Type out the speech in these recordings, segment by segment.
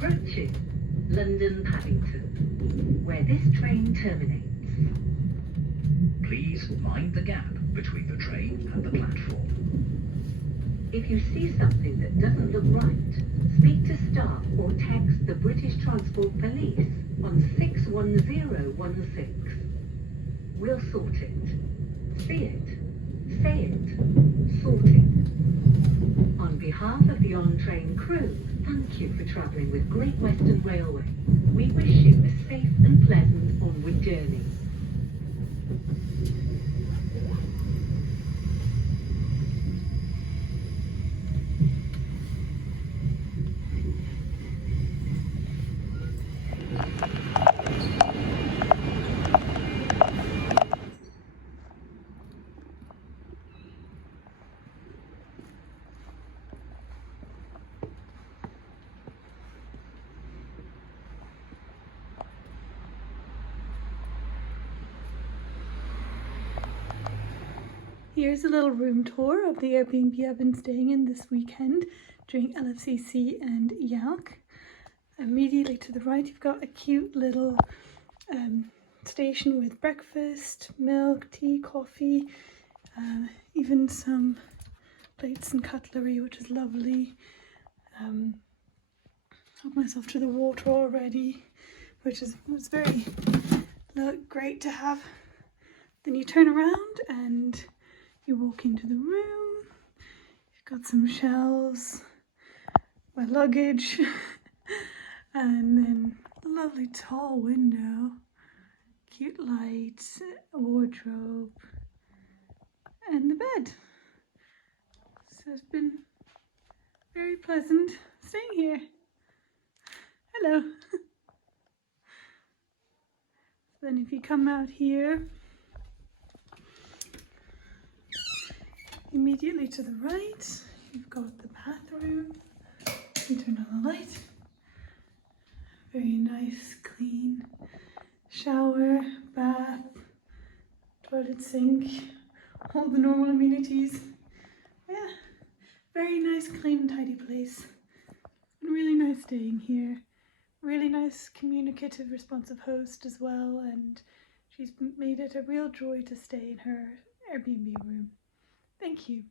Approaching London Paddington, where this train terminates. Please mind the gap between the train and the platform. If you see something that doesn't look right, speak to staff or text the British Transport Police on 61016. We'll sort it. See it, say it, sort it. On behalf of the on-train crew, thank you for travelling with Great Western Railway. We wish you a safe and pleasant onward journey. Here's a little room tour of the Airbnb I've been staying in this weekend during LFCC and YALC. Immediately to the right you've got a cute little station with breakfast, milk, tea, coffee, even some plates and cutlery, which is lovely. Helped myself to the water already, which was very great to have. Then you turn around and you walk into the room. You've got some shelves, my luggage, and then a lovely tall window, cute lights, a wardrobe, and the bed. So it's been very pleasant staying here. Hello. Then if you come out here, immediately to the right, you've got the bathroom. You turn on the light. Very nice, clean shower, bath, toilet sink, all the normal amenities. Yeah, very nice, clean and tidy place. And really nice staying here. Really nice, communicative, responsive host as well, and she's made it a real joy to stay in her Airbnb room. Thank you.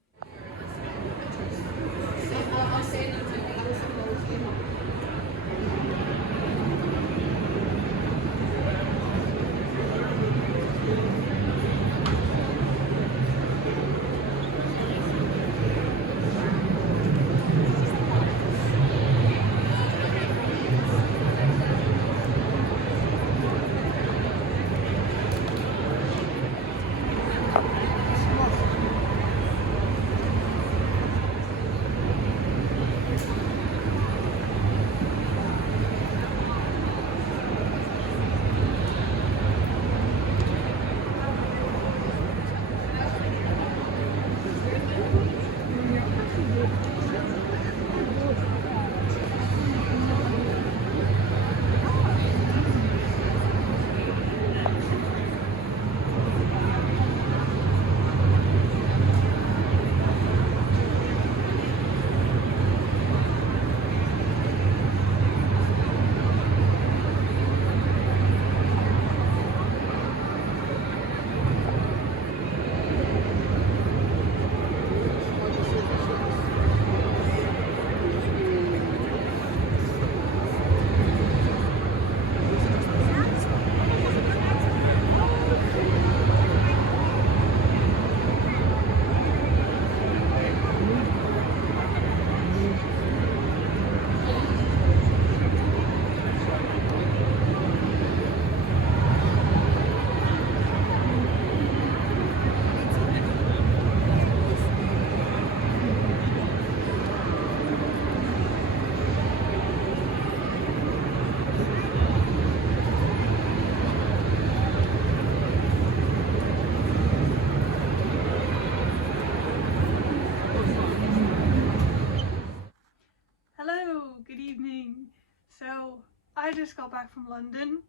I just got back from London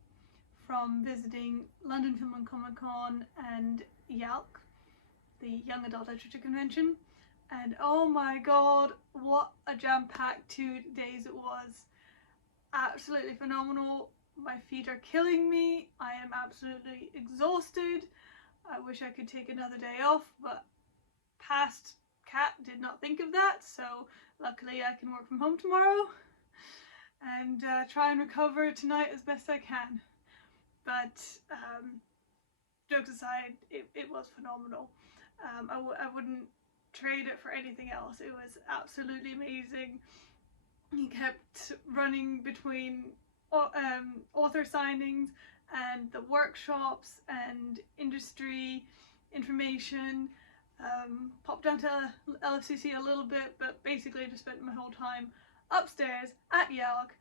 from visiting London Film and Comic Con and YALC, the Young Adult Literature Convention, and oh my god, what a jam-packed 2 days it was. absolutely phenomenal. My feet are killing me. I am absolutely exhausted. I wish I could take another day off, but past Cat did not think of that, so luckily I can work from home tomorrow and try and recover tonight as best I can. But jokes aside, it was phenomenal. I wouldn't trade it for anything else. It was absolutely amazing. He kept running between author signings and the workshops and industry information. Popped down to LFCC a little bit, but basically just spent my whole time upstairs at YALC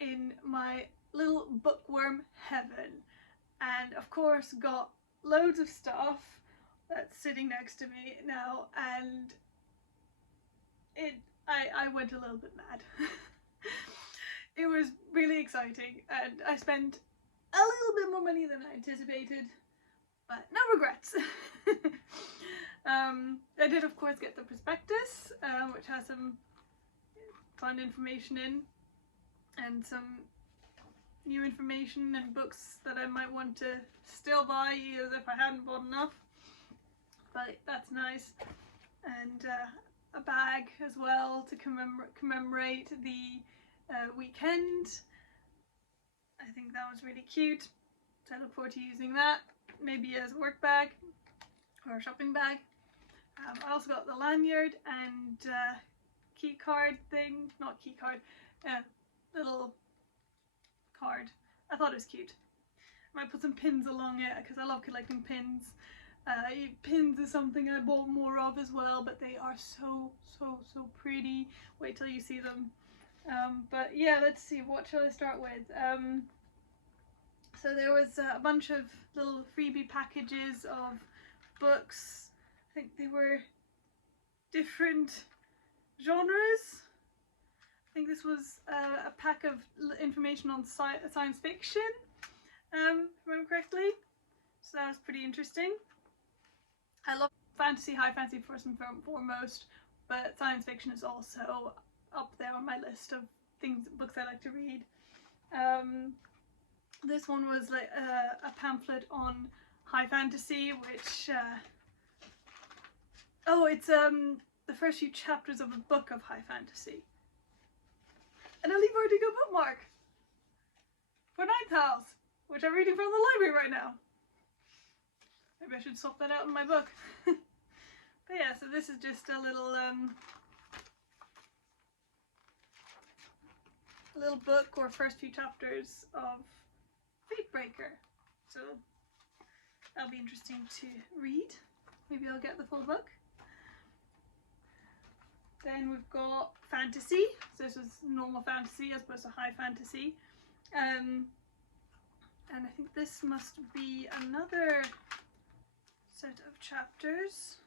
in my little bookworm heaven, and of course got loads of stuff that's sitting next to me now, and I went a little bit mad. It was really exciting, and I spent a little bit more money than I anticipated, but no regrets. I did of course get the prospectus, which has some fun information in, and some new information and books that I might want to still buy as if I hadn't bought enough, but that's nice. And a bag as well to commemorate the weekend. I think that was really cute, so I look forward to using that, maybe as a work bag or a shopping bag. I also got the lanyard and key card thing, not key card, little card. I thought it was cute. I might put some pins along it because I love collecting pins. Pins is something I bought more of as well, but they are so pretty. Wait till you see them. But yeah, let's see, what shall I start with? So there was a bunch of little freebie packages of books. I think they were different genres. I think this was a pack of information on science fiction, if I remember correctly. So that was pretty interesting. I love fantasy, high fantasy first and foremost, but science fiction is also up there on my list of books I like to read. This one was like a pamphlet on high fantasy, which it's the first few chapters of a book of high fantasy. And a Leave Vertigo bookmark for Ninth House, which I'm reading from the library right now. Maybe I should swap that out in my book. But yeah, so this is just a little book or first few chapters of Fatebreaker. So that'll be interesting to read. Maybe I'll get the full book. Then we've got fantasy. So this is normal fantasy as opposed to high fantasy. And I think this must be another set of chapters.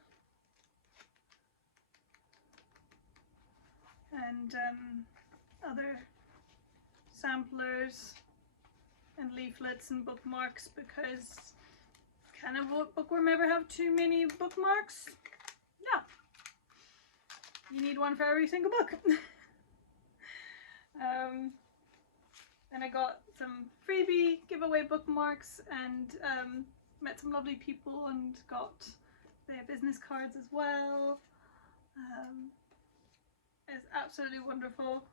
And other samplers and leaflets and bookmarks, because can a bookworm ever have too many bookmarks? No. You need one for every single book. And I got some freebie giveaway bookmarks and met some lovely people and got their business cards as well. It's absolutely wonderful.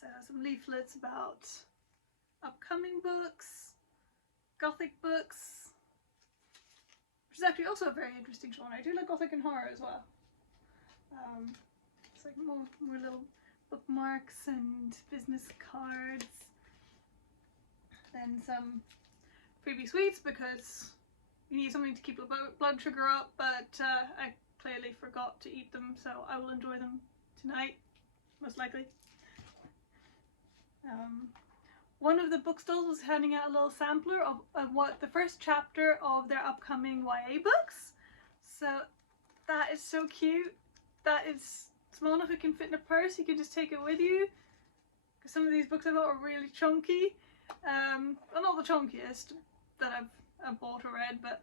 So some leaflets about upcoming books, gothic books, which is actually also a very interesting genre. I do like gothic and horror as well. It's like more little bookmarks and business cards. Then some freebie sweets because you need something to keep the blood sugar up, but I clearly forgot to eat them, so I will enjoy them tonight, most likely. One of the bookstalls was handing out a little sampler of what the first chapter of their upcoming YA books. So that is so cute. That is small enough it can fit in a purse. You can just take it with you. Because some of these books I thought were really chunky. Well, not the chunkiest that I've bought or read, but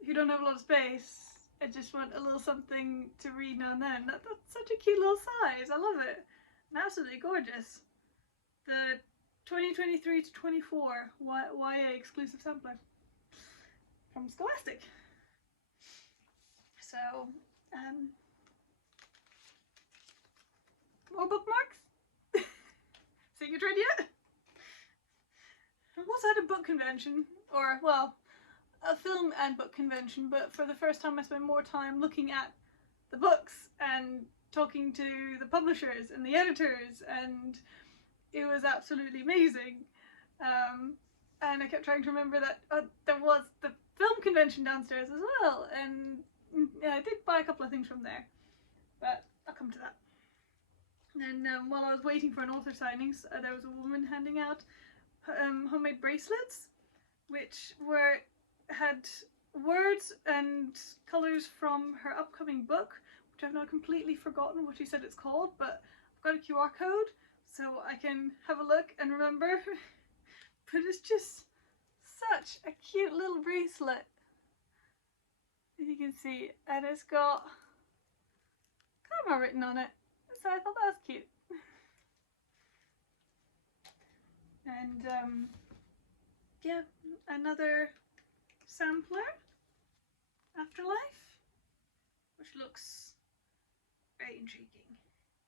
if you don't have a lot of space, I just want a little something to read now and then. That's such a cute little size. I love it. Absolutely gorgeous. The 2023 to 24 YA exclusive sampler from Scholastic. So, more bookmarks? Signature idea? I've also had a book convention, or, well, a film and book convention, but for the first time I spent more time looking at the books and talking to the publishers and the editors, and it was absolutely amazing. And I kept trying to remember that there was the film convention downstairs as well, and yeah, I did buy a couple of things from there, but I'll come to that. And then while I was waiting for an author signings, there was a woman handing out homemade bracelets, which had words and colours from her upcoming book, which I've now completely forgotten what she said it's called, but I've got a QR code so I can have a look and remember. But it's just such a cute little bracelet, as you can see, and it's got karma written on it, so I thought that was cute. And yeah, another sampler, Afterlife, which looks very intriguing,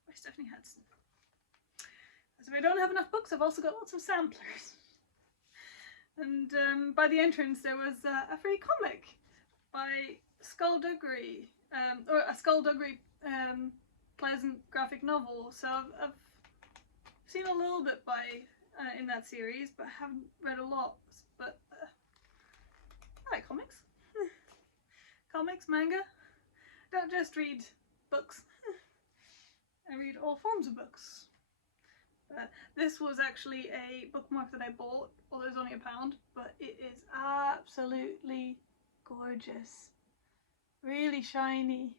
by Stephanie Hudson. As if I don't have enough books, I've also got lots of samplers. And by the entrance there was a free comic by Skullduggery, or a Skullduggery pleasant graphic novel. So I've seen a little bit in that series, but I haven't read a lot. But I like comics. Comics, manga. Don't just read books. I read all forms of books. This was actually a bookmark that I bought, although it was only £1, but it is absolutely gorgeous. Really shiny.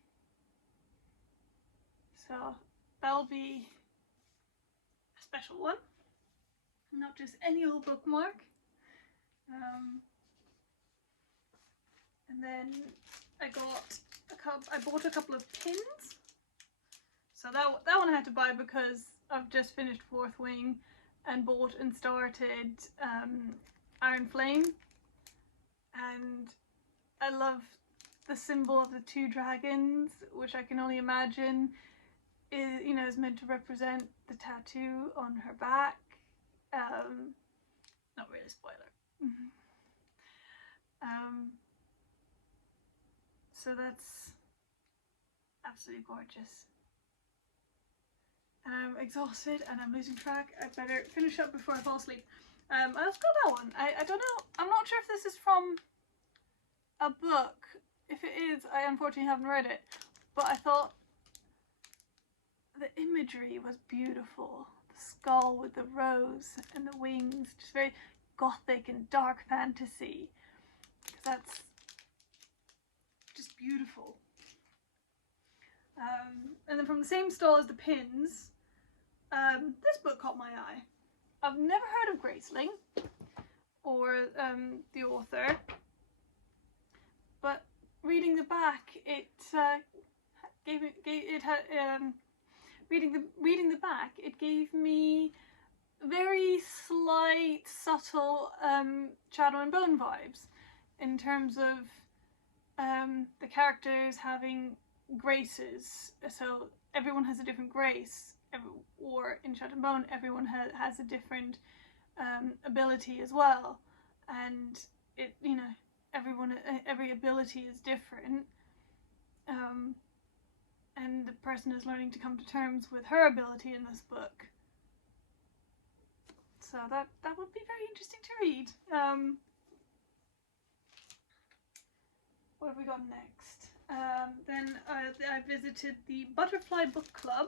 So that'll be a special one. Not just any old bookmark. And then I bought a couple of pins. So that one I had to buy because I've just finished 4th Wing and bought and started Iron Flame, and I love the symbol of the 2 dragons, which I can only imagine is meant to represent the tattoo on her back. Not really a spoiler. So that's absolutely gorgeous. And I'm exhausted and I'm losing track. I better finish up before I fall asleep. I also got that one. I don't know. I'm not sure if this is from a book. If it is, I unfortunately haven't read it. But I thought the imagery was beautiful. The skull with the rose and the wings. Just very gothic and dark fantasy. That's just beautiful. And then from the same stall as the pins, this book caught my eye. I've never heard of Graceling or the author, but reading the back, reading the back, it gave me very slight, subtle Shadow and Bone vibes in terms of the characters having graces. So everyone has a different grace, or in Shadow and Bone everyone has a different ability as well, and it, every ability is different, and the person is learning to come to terms with her ability in this book. So that would be very interesting to read. What have we got next? Then I visited the Butterfly Book Club,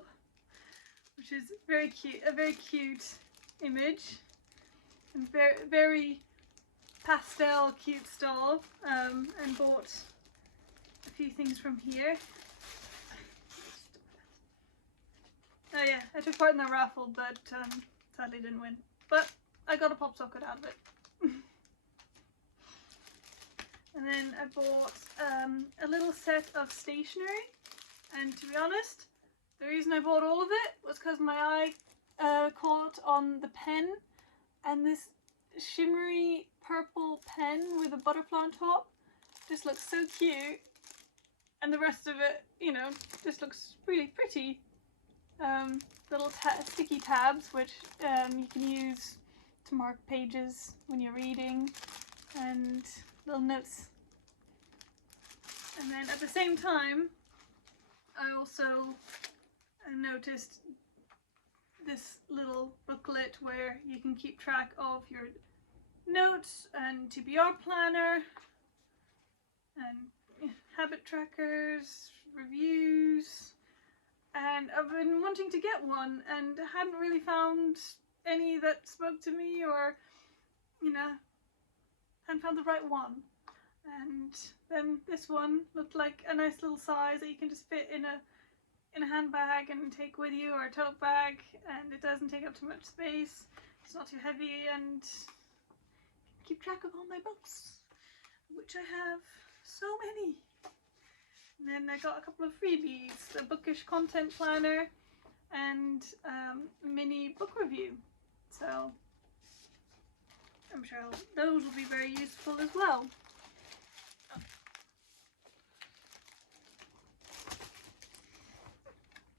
which is very cute, a very cute image, and very, very pastel, cute stall, and bought a few things from here. Oh yeah, I took part in the raffle, but sadly didn't win. But I got a pop socket out of it. And then I bought a little set of stationery, and to be honest, the reason I bought all of it was because my eye caught on the pen, and this shimmery purple pen with a butterfly on top just looks so cute, and the rest of it, you know, just looks really pretty. Little sticky tabs which you can use to mark pages when you're reading, and little notes. And then at the same time, I also noticed this little booklet where you can keep track of your notes and TBR planner and habit trackers, reviews, and I've been wanting to get one and hadn't really found any that spoke to me, or, you know, hadn't found the right one. And then this one looked like a nice little size that you can just fit in a handbag and take with you, or a tote bag, and it doesn't take up too much space. It's not too heavy, and keep track of all my books, which I have so many. And then I got a couple of freebies, a bookish content planner and mini book review. So I'm sure those will be very useful as well.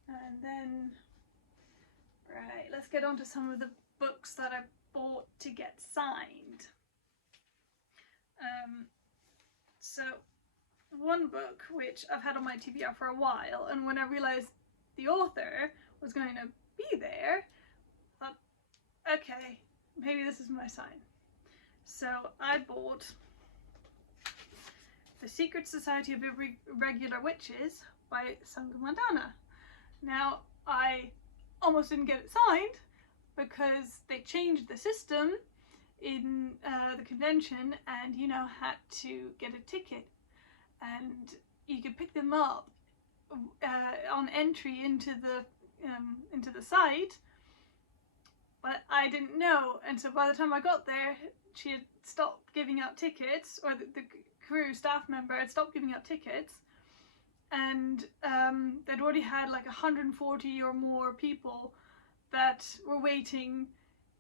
And then, right, let's get on to some of the books that I bought to get signed. So one book which I've had on my TBR for a while, and when I realised the author was going to be there, I thought, okay, maybe this is my sign. So I bought The Secret Society of Irregular Witches by Sangha Mandana. Now, I almost didn't get it signed because they changed the system in the convention, and you now had to get a ticket, and you could pick them up on entry into the site, but I didn't know, and so by the time I got there, she had stopped giving out tickets, or the crew staff member had stopped giving out tickets, and they'd already had like 140 or more people that were waiting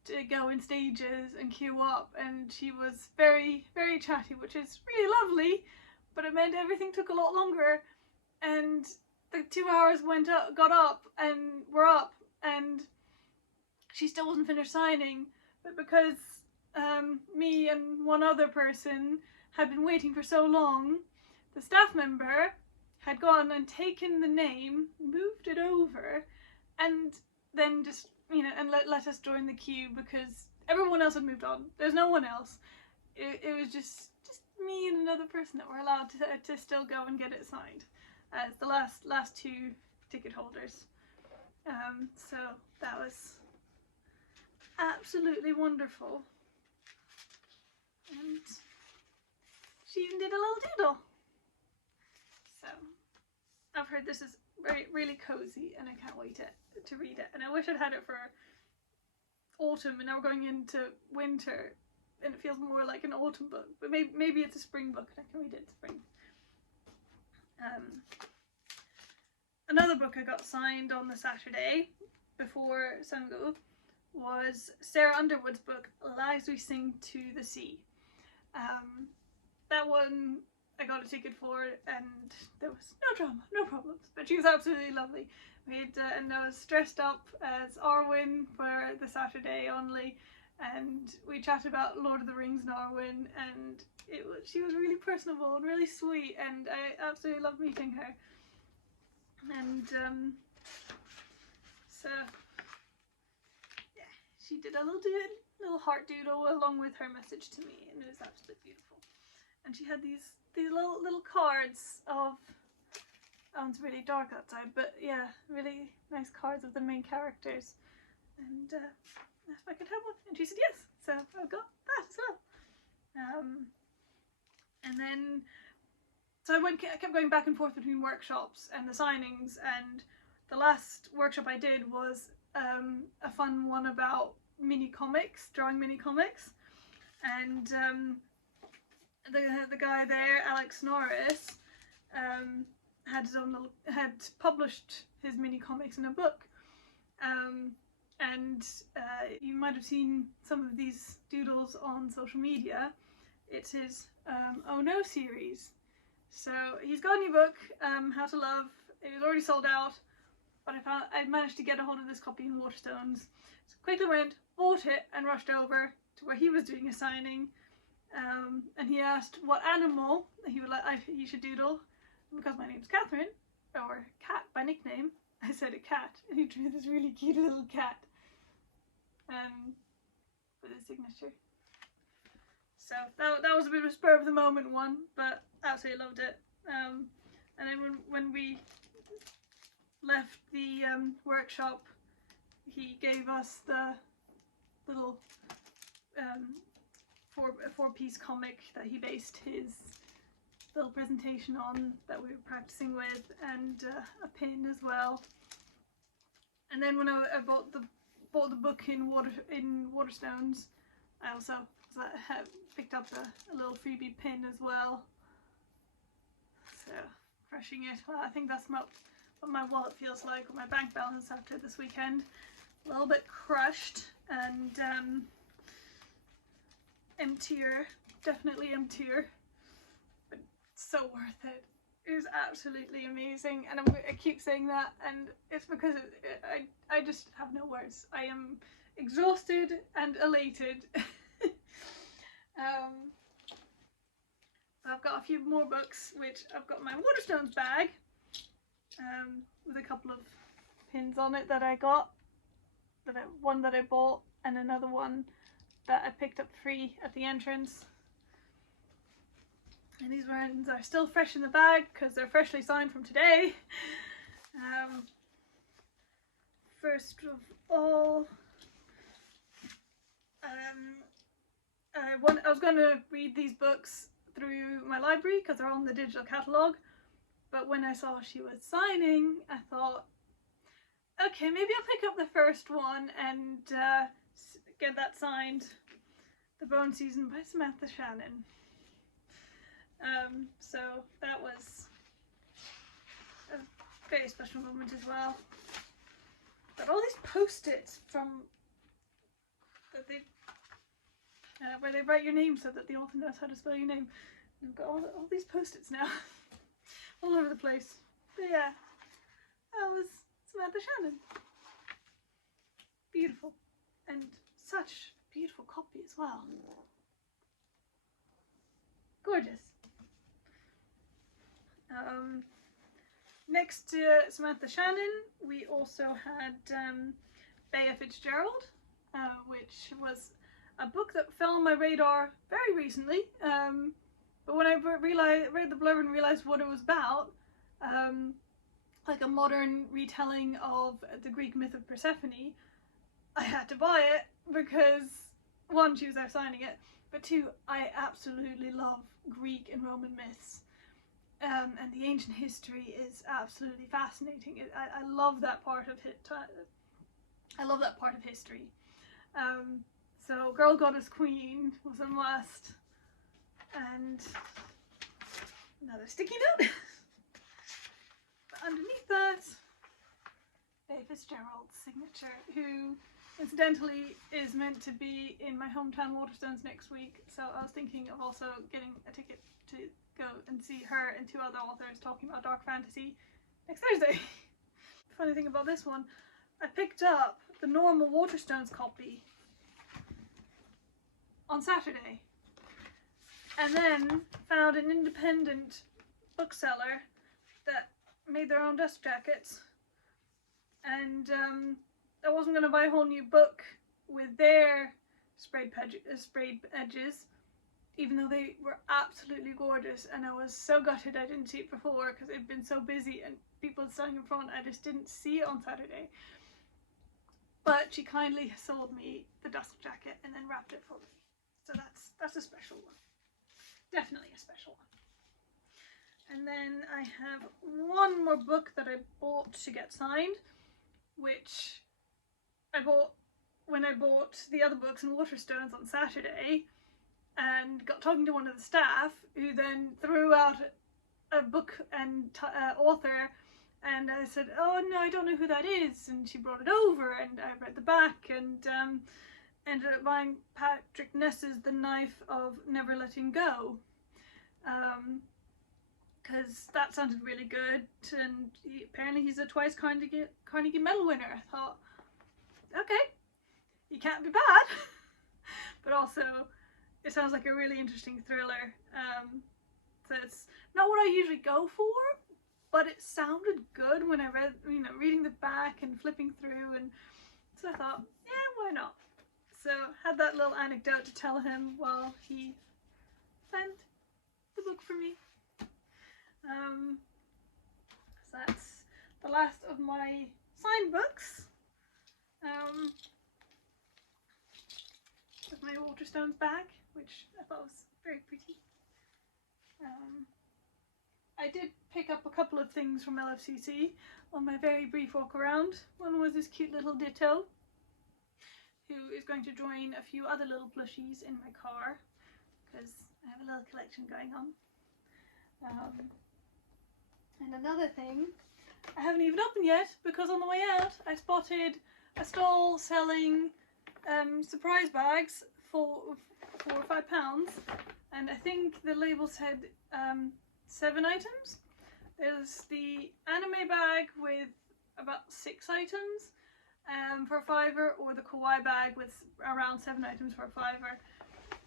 to go in stages and queue up, and she was very, very chatty, which is really lovely, but it meant everything took a lot longer, and the 2 hours got up and were up, and she still wasn't finished signing. But because me and one other person had been waiting for so long, the staff member had gone and taken the name, moved it over, and then just, you know, and let us join the queue because everyone else had moved on. There's no one else. It was just me and another person that were allowed to still go and get it signed as the last two ticket holders. So that was absolutely wonderful. And she even did a little doodle. So I've heard this is really cozy, and I can't wait to read it. And I wish I'd had it for autumn, and now we're going into winter, and it feels more like an autumn book. But maybe it's a spring book, and I can read it in spring. Another book I got signed on the Saturday before Sangha was Sarah Underwood's book, Lives We Sing to the Sea. That one I got a ticket for, and there was no drama, no problems, but she was absolutely lovely. And I was dressed up as Arwen for the Saturday only, and we chatted about Lord of the Rings and Arwen, and she was really personable and really sweet, and I absolutely loved meeting her. And so yeah, she did a little heart doodle along with her message to me, and it was absolutely beautiful. And she had these little cards of, oh, it's really dark outside, but yeah, really nice cards of the main characters, and if I could have one, and she said yes, so I've got that as well. And then so I kept going back and forth between workshops and the signings, and the last workshop I did was a fun one about mini comics, drawing mini comics, and the guy there, Alex Norris, had published his mini comics in a book. And you might have seen some of these doodles on social media. It's his Oh No series. So he's got a new book, How to Love. It was already sold out, but I managed to get a hold of this copy in Waterstones. So quickly went, bought it, and rushed over to where he was doing a signing. And he asked what animal he should doodle. And because my name's Catherine, or Cat by nickname, I said a cat, and he drew this really cute little cat with his signature. So that was a bit of a spur of the moment one, but absolutely loved it. And then when we left the workshop, he gave us the little four-piece comic that he based his little presentation on that we were practicing with, and a pin as well. And then when I bought the book in Waterstones, I also picked up a little freebie pin as well. So crushing it. Well, I think that's what my wallet feels like with my bank balance after this weekend. A little bit crushed and emptier, definitely emptier, but so worth it. It was absolutely amazing, and I keep saying that, and it's because I just have no words. I am exhausted and elated. I've got a few more books, which I've got my Waterstones bag with a couple of pins on it that I got, one that I bought, and another one that I picked up free at the entrance. And these ones are still fresh in the bag because they're freshly signed from today. First of all, I was going to read these books through my library because they're on the digital catalogue, but when I saw she was signing, I thought, okay, maybe I'll pick up the first one and get that signed. The Bone Season by Samantha Shannon. So that was a very special moment as well. Got all these post-its from that they where they write your name so that the author knows how to spell your name. And I've got all these post-its now all over the place. But yeah, that was Samantha Shannon. Beautiful, and such a beautiful copy as well. Gorgeous. Next to Samantha Shannon, we also had Bea Fitzgerald, which was a book that fell on my radar very recently, but when I read the blurb and realised what it was about, like a modern retelling of the Greek myth of Persephone, I had to buy it because, one, she was there signing it, but two, I absolutely love Greek and Roman myths. And the ancient history is absolutely fascinating. I love that part of history. So Girl Goddess Queen was a must. And another sticky note. But underneath that, Bea Fitzgerald's signature, who incidentally is meant to be in my hometown Waterstones next week. So I was thinking of also getting a ticket to go and see her and two other authors talking about dark fantasy next Thursday. Funny thing about this one, I picked up the normal Waterstones copy on Saturday, and then found an independent bookseller that made their own dust jackets, and I wasn't going to buy a whole new book with their sprayed edges, even though they were absolutely gorgeous, and I was so gutted I didn't see it before because it'd been so busy and people standing in front. I just didn't see it on Saturday. But she kindly sold me the dust jacket and then wrapped it for me. So that's a special one. Definitely a special one. And then I have one more book that I bought to get signed, which I bought when I bought the other books in Waterstones on Saturday, and got talking to one of the staff, who then threw out a book and author And I said, oh no, I don't know who that is. And she brought it over, and I read the back, and ended up buying Patrick Ness's The Knife of Never Letting Go. Because that sounded really good, and apparently he's a twice Carnegie Medal winner. I thought, okay, he can't be bad. But also, it sounds like a really interesting thriller. So it's not what I usually go for, but it sounded good when I read, reading the back and flipping through, and so I thought, yeah, why not? So had that little anecdote to tell him while he signed the book for me. So that's the last of my signed books. With my Waterstones bag, which I thought was very pretty. I did pick up a couple of things from LFCC on my very brief walk around. One was this cute little Ditto, who is going to join a few other little plushies in my car, because I have a little collection going on. And another thing I haven't even opened yet, because on the way out I spotted a stall selling surprise bags for £4 or £5, and I think the label said 7 items. There's the anime bag with about 6 items for a £5, or the kawaii bag with around 7 items for a £5.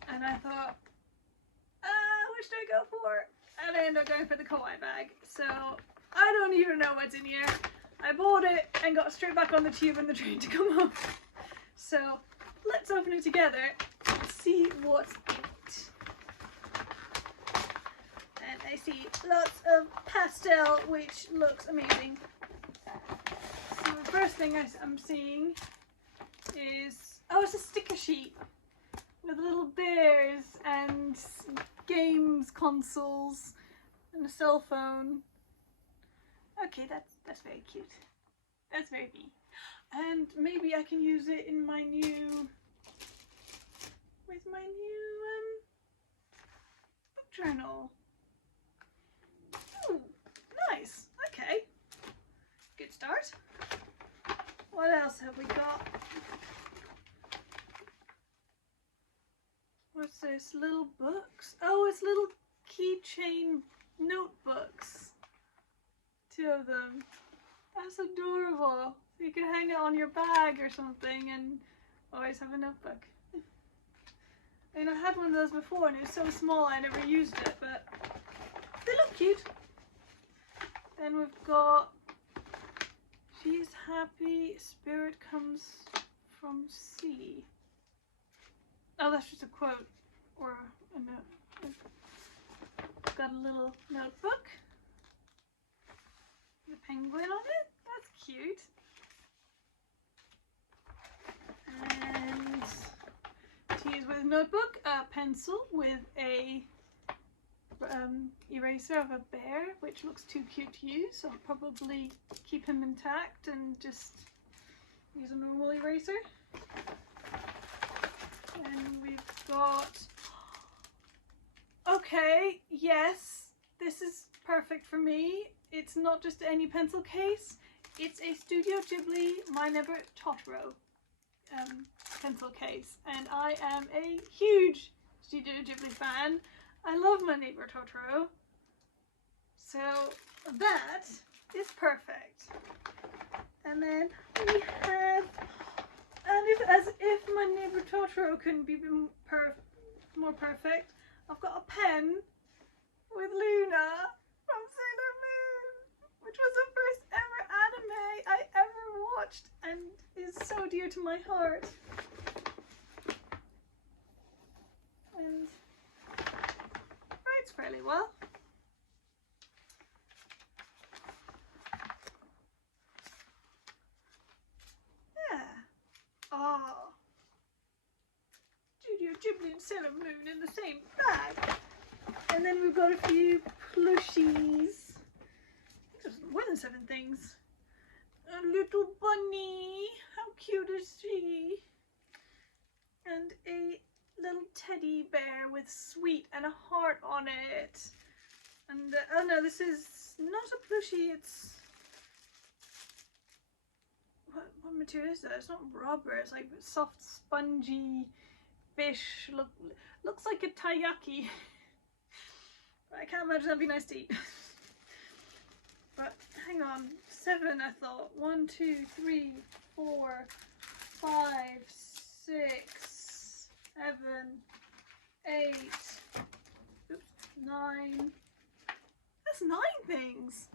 And I thought, which do I go for? And I ended up going for the kawaii bag. So I don't even know what's in here. I bought it and got straight back on the tube and the train to come home. So let's open it together and see what's in it. And I see lots of pastel, which looks amazing. So the first thing I'm seeing is, oh, it's a sticker sheet with little bears and games consoles and a cell phone. Okay, that's very cute. That's very neat. And maybe I can use it in my new, book journal. Ooh, nice. Okay, good start. What else have we got? What's this? Little books? Oh, it's little keychain notebooks. 2 of them. That's adorable. So you can hang it on your bag or something and always have a notebook. I mean, I had one of those before and it was so small I never used it, but they look cute. Then we've got, she's happy, spirit comes from sea. Oh, that's just a quote or a note. Got a little notebook. The penguin on it. That's cute. And to use with a notebook, a pencil with a eraser of a bear, which looks too cute to use, so I'll probably keep him intact and just use a normal eraser. And we've got, okay, yes, this is perfect for me. It's not just any pencil case, it's a Studio Ghibli My Neighbor Totoro pencil case, and I am a huge Studio Ghibli fan. I love My Neighbor Totoro, so that is perfect. And then we have, as if My Neighbor Totoro couldn't be more perfect, I've got a pen with Luna from Sailor Moon, which was the first ever anime I ever watched and is so dear to my heart. And writes fairly well. Yeah. Oh. Studio Ghibli and Sailor Moon in the same bag. And then we've got a few plushies. I think there's more than 7 things. A little bunny. How cute is she? And a little teddy bear with sweet and a heart on it. And oh no, this is not a plushie. It's what material is that? It's not rubber, it's like soft, spongy fish. Looks like a taiyaki. I can't imagine that'd be nice to eat. But hang on, 7 I thought. 1, 2, 3, 4, 5, 6, 7, 8, oops, 9. That's 9 things.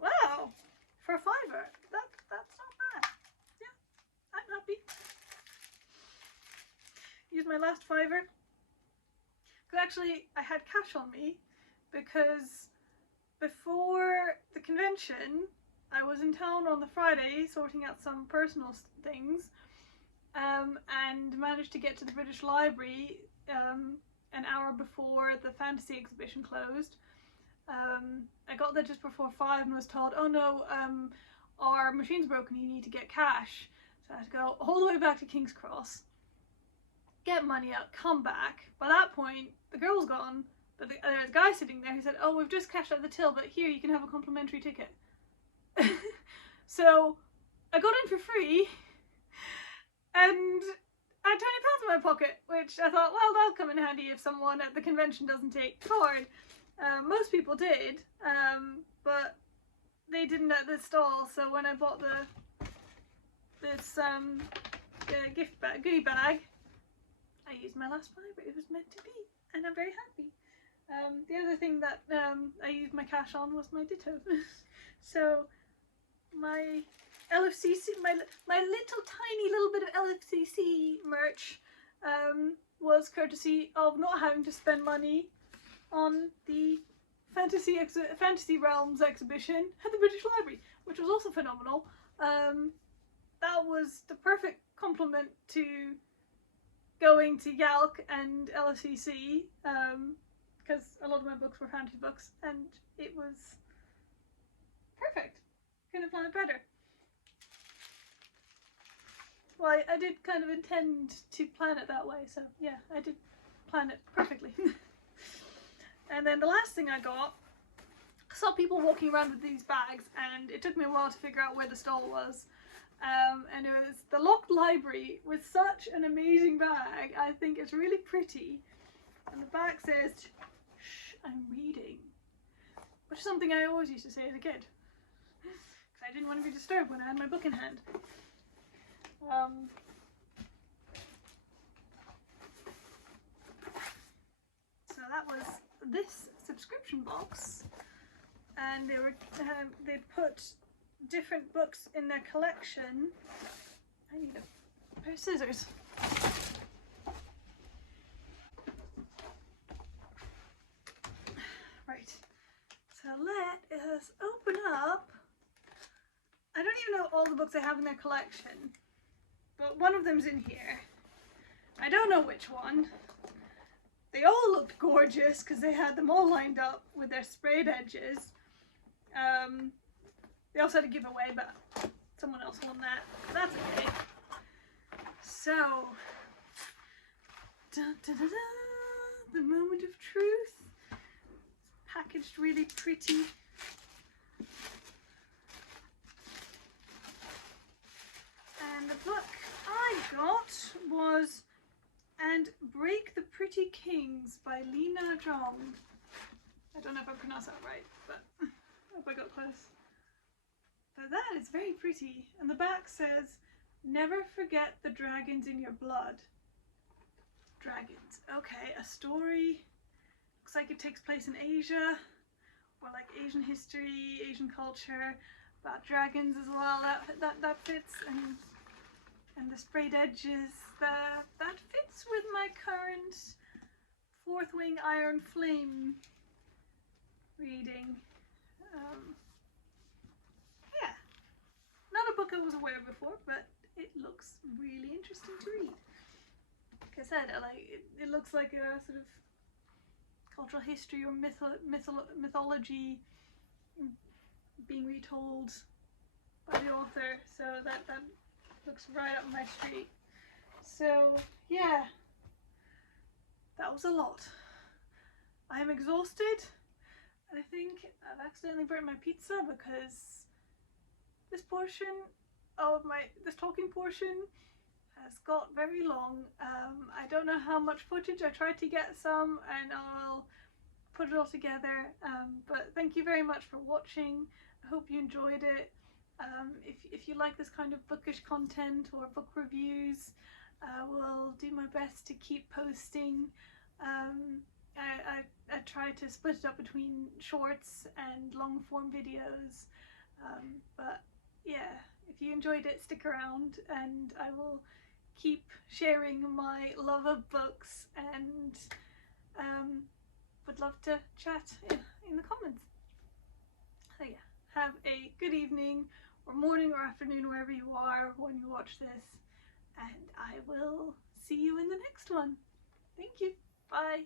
Wow, for a £5, that's not bad. Yeah, I'm happy. Use my last £5. Because actually I had cash on me because before the convention I was in town on the Friday sorting out some personal things and managed to get to the British Library an hour before the fantasy exhibition closed. I got there just before 5 and was told, oh no, our machine's broken, you need to get cash. So I had to go all the way back to King's Cross, get money out, come back. By that point, the girl was gone, but there was a guy sitting there who said, oh, we've just cashed out the till, but here you can have a complimentary ticket. So I got in for free and I had £20 in my pocket, which I thought, well, that'll come in handy if someone at the convention doesn't take card. Most people did, but they didn't at this stall, so when I bought this gift bag, goodie bag, I used my last £5. It was meant to be, and I'm very happy. The other thing that I used my cash on was my Ditto. So my LFCC, my little tiny little bit of LFCC merch was courtesy of not having to spend money on the Fantasy Realms exhibition at the British Library, which was also phenomenal. That was the perfect complement to going to YALC and LFCC, because a lot of my books were fantasy books, and it was perfect. Couldn't have planned it better. Well, I did kind of intend to plan it that way, so yeah, I did plan it perfectly. And then the last thing I got, I saw people walking around with these bags, and it took me a while to figure out where the stall was. And it was the Locked Library with such an amazing bag. I think it's really pretty. And the back says, shh, I'm reading. Which is something I always used to say as a kid. Because I didn't want to be disturbed when I had my book in hand. So that was this subscription box. And they put different books in their collection. I need a pair of scissors. Right, so let us open up. I don't even know all the books they have in their collection, but one of them's in here. I don't know which one. They all looked gorgeous because they had them all lined up with their sprayed edges. They also had a giveaway, but someone else won that. That's okay. So, da, da, da, da, the moment of truth. It's packaged really pretty. And the book I got was And Break the Pretty Kings by Lena Jong. I don't know if I pronounced that right, but I hope I got close. But that is very pretty. And the back says, never forget the dragons in your blood. Dragons. Okay, a story. Looks like it takes place in Asia, or like Asian history, Asian culture, about dragons as well. That fits, and the sprayed edges. That fits with my current Fourth Wing Iron Flame reading. Yeah, not a book I was aware of before, but it looks really interesting to read. Like I said, it looks like a sort of cultural history or mythology being retold by the author, so that looks right up my street. So yeah, that was a lot. I am exhausted. I think I've accidentally burnt my pizza because this portion of this talking portion has got very long. I don't know how much footage. I tried to get some and I'll put it all together, but thank you very much for watching. I hope you enjoyed it. If you like this kind of bookish content or book reviews, I will do my best to keep posting. I try to split it up between shorts and long form videos, but yeah, if you enjoyed it, stick around and I will keep sharing my love of books, and would love to chat in the comments. So yeah, have a good evening or morning or afternoon wherever you are when you watch this, and I will see you in the next one. Thank you. Bye.